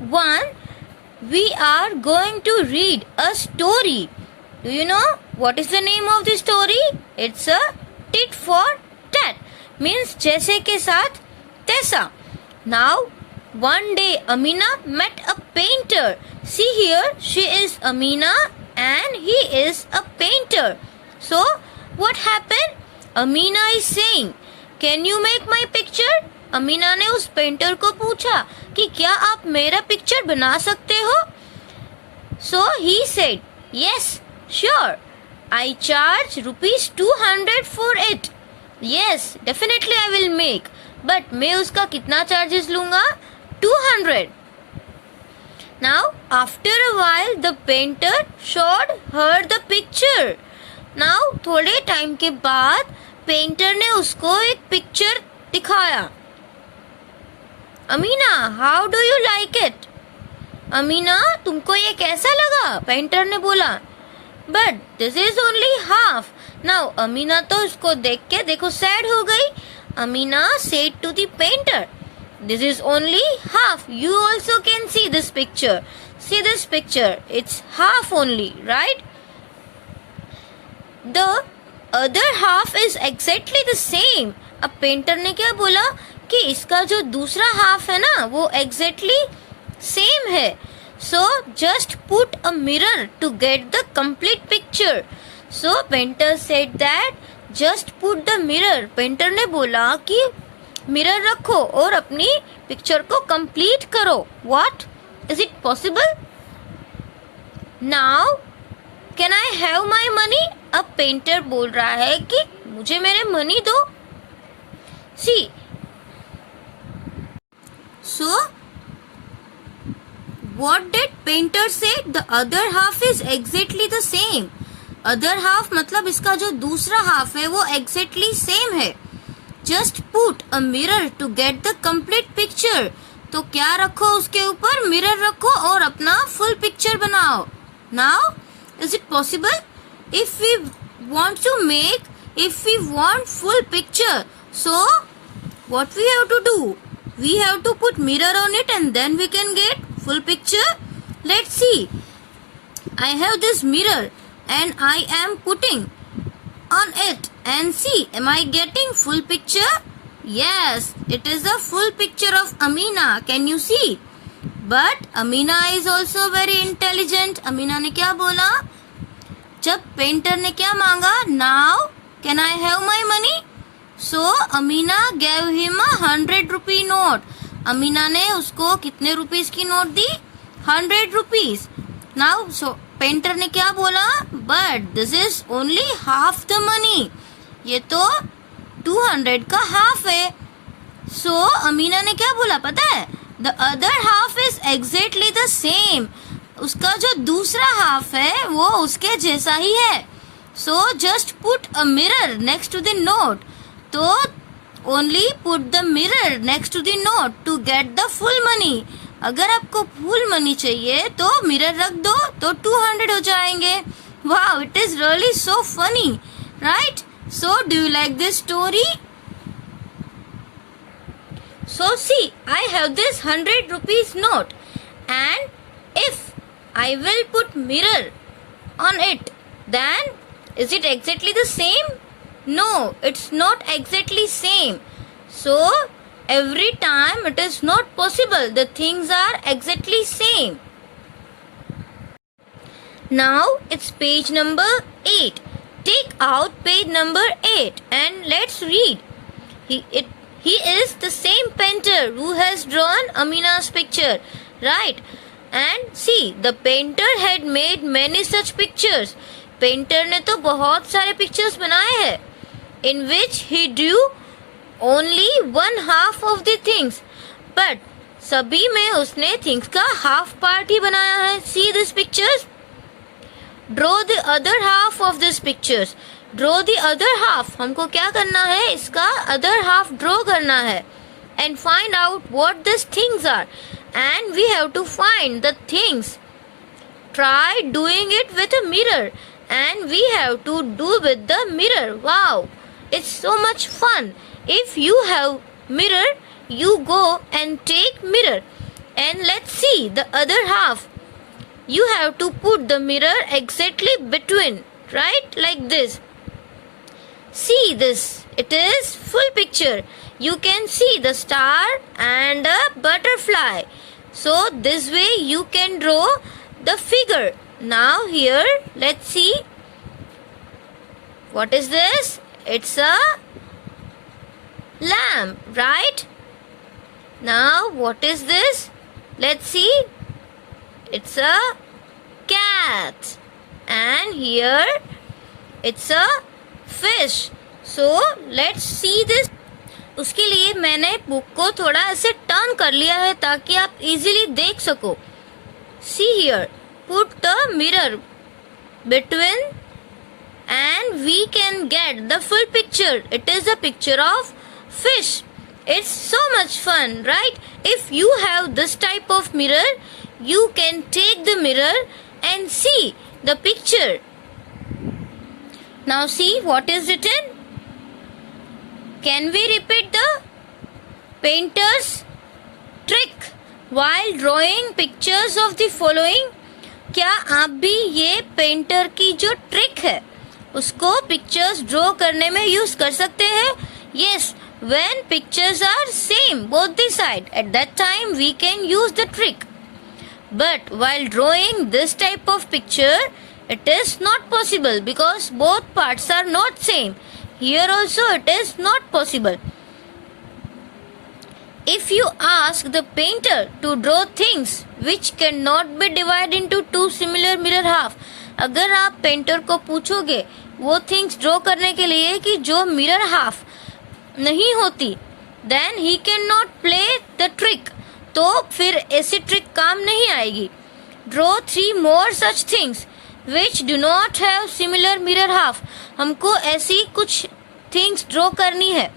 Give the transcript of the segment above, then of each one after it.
One, we are going to read a story. Do you know what is the name of the story? It's a tit for tat. Means जैसे के साथ तैसा. Now, one day Amina met a painter. See here, she is Amina and he is a painter. So, what happened? Amina is saying, "Can you make my picture?" Amina ने उस painter को पूछा कि क्या आप मेरा पिक्चर बना सकते हो? So he said, "Yes, sure. I charge rupees 200 for it." Yes, definitely I will make. But मैं उसका कितना चार्जेस लूंगा? 200. Now, after a while, the painter showed her the picture. Now, थोड़े टाइम के बाद पेंटर ने उसको एक पिक्चर दिखाया. Amina, how do you like it? Amina, तुमको ये कैसा लगा? पेंटर ने बोला. But this is only half. Now Amina तो उसको देख के देखो सैड हो गई. Amina said to the painter, "This is only half. You also can see this picture. See this picture. It's half only, right? The other half is exactly the same." अब painter ने क्या बोला कि इसका जो दूसरा हाफ है ना वो exactly same है. So just put a mirror to get the complete picture. So painter said that just put the mirror. Painter ने बोला कि मिरर रखो और अपनी पिक्चर को कंप्लीट करो. What? Is it possible? Now can I have my money? अब painter बोल रहा है कि मुझे मेरे मनी दो. See, so what did painter say? The other half is exactly the same. Other half मतलब इसका जो दूसरा हाफ है वो exactly same है. Just put a mirror to get the complete picture. तो क्या रखो उसके ऊपर? मिरर रखो और अपना फुल पिक्चर बनाओ. Now, is it possible? If we want full picture, so what we have to do? We have to put mirror on it and then we can get full picture. Let's see. I have this mirror and I am putting on it and see, am I getting full picture? Yes, it is a full picture of Amina. Can you see? But Amina is also very intelligent. Amina ने क्या बोला? जब painter ने क्या मांगा? Now can I have my money? So Amina gave him a 100 rupee note. Amina ने उसको कितने रुपीस की नोट दी? 100 rupees. Now so पेंटर ने क्या बोला? But this is only half the money. ये तो 200 का हाफ है. So अमीना ने क्या बोला पता है? The other half is exactly the same. उसका जो दूसरा हाफ है वो उसके जैसा ही है. So just put a mirror next to the note. तो only put the mirror next to the note to get the full money. अगर आपको फुल मनी चाहिए तो मिरर रख दो तो 200 हो जाएंगे. Wow, it is really so funny, right? So do you like this story? So see, I have this 100 rupees note and if I will put mirror on it, then is it exactly the same? No, it's not exactly same. So every time it is not possible. The things are exactly same. Now it's page number 8. Take out page number 8 and let's read. He is the same painter who has drawn Amina's picture, right? And see, the painter had made many such pictures. Painter ने तो बहुत सारे pictures बनाए हैं, in which he drew only one half of the things. But सभी में उसने things का half part ही बनाया है. See these pictures? Draw the other half of these pictures. Draw the other half. हमको क्या करना है? इसका other half draw करना है. And find out what these things are. And we have to find the things. Try doing it with a mirror. And we have to do with the mirror. Wow! It's so much fun. If you have mirror, you go and take mirror And let's see the other half. You have to put the mirror exactly between, right? Like this. See this. It is full picture. You can see the star and a butterfly. So this way you can draw the figure. Now here, let's see. What is this? It's a lamb, right? Now what is this? Let's see. It's a cat. And here it's a fish. So let's see this. उसके लिए मैंने book को थोड़ा ऐसे turn कर लिया है ताकि आप इजीली देख सको. See here. Put the mirror between and we can get the full picture. It is a picture of fish. It's so much fun, right? If you have this type of mirror, you can take the mirror and see the picture. Now see what is written. Can we repeat the painter's trick while drawing pictures of the following? क्या आप भी ये painter की जो trick है उसको pictures draw करने में यूज कर सकते हैं? Yes, when pictures are same both the side, at that time we can use the trick. But while drawing this type of picture, it is not possible because both parts are not same. Here also it is not possible. If you ask the painter to draw things which cannot be divided into two similar mirror half, अगर आप painter को पूछोगे वो things draw करने के लिए कि जो मिरर हाफ नहीं होती, then he cannot play the trick. तो फिर ऐसी ट्रिक काम नहीं आएगी. Draw 3 more such things which do not have similar mirror half. हमको ऐसी कुछ थिंग्स ड्रॉ करनी है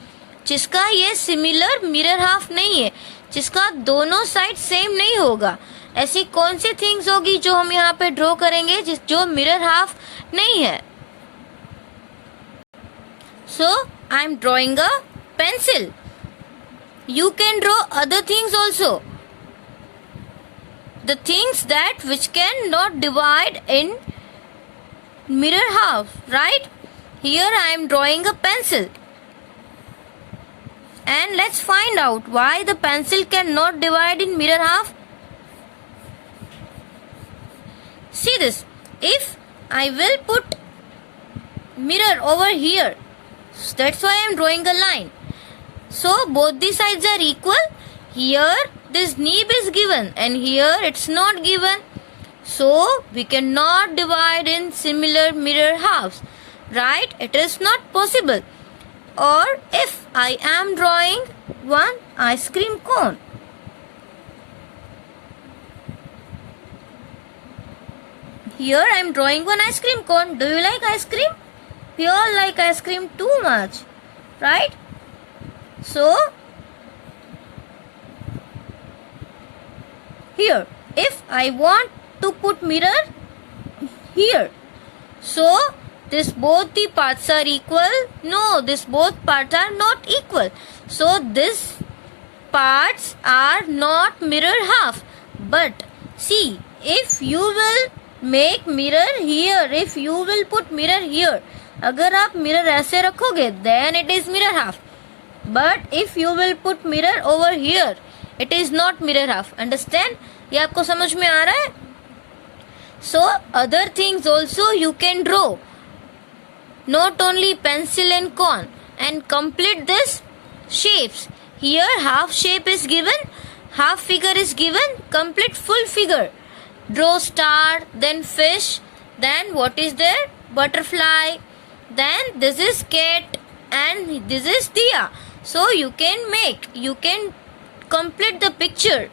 जिसका ये सिमिलर मिरर हाफ नहीं है, जिसका दोनों साइड सेम नहीं होगा. ऐसी कौन सी थिंग्स होगी जो हम यहाँ पे ड्रॉ करेंगे जो मिरर हाफ नहीं है? So I am drawing a pencil. You can draw other things also. The things that which can not divide in mirror half, right? Here I am drawing a pencil. And let's find out why the pencil cannot divide in mirror half. See this. If I will put mirror over here, that's why I am drawing a line. So both the sides are equal. Here this nib is given and here it's not given. So we cannot divide in similar mirror halves, right? It is not possible. Or if I am drawing one ice cream cone, here I am drawing one ice cream cone. Do you like ice cream? We all like ice cream too much, right? So here, if I want to put mirror here, so this both the parts are equal. No, this both parts are not equal. So this parts are not mirror half. But see, if you will make mirror here, if you will put mirror here, अगर आप mirror ऐसे रखोगे, then it is mirror half. But if you will put mirror over here, it is not mirror half. Understand? ये आपको समझ में आ रहा है? So other things also you can draw. Not only pencil and cone, and complete this shapes. Here half shape is given, half figure is given, complete full figure. Draw star, then fish, then what is there? Butterfly, then this is cat and this is diya. So you can complete the picture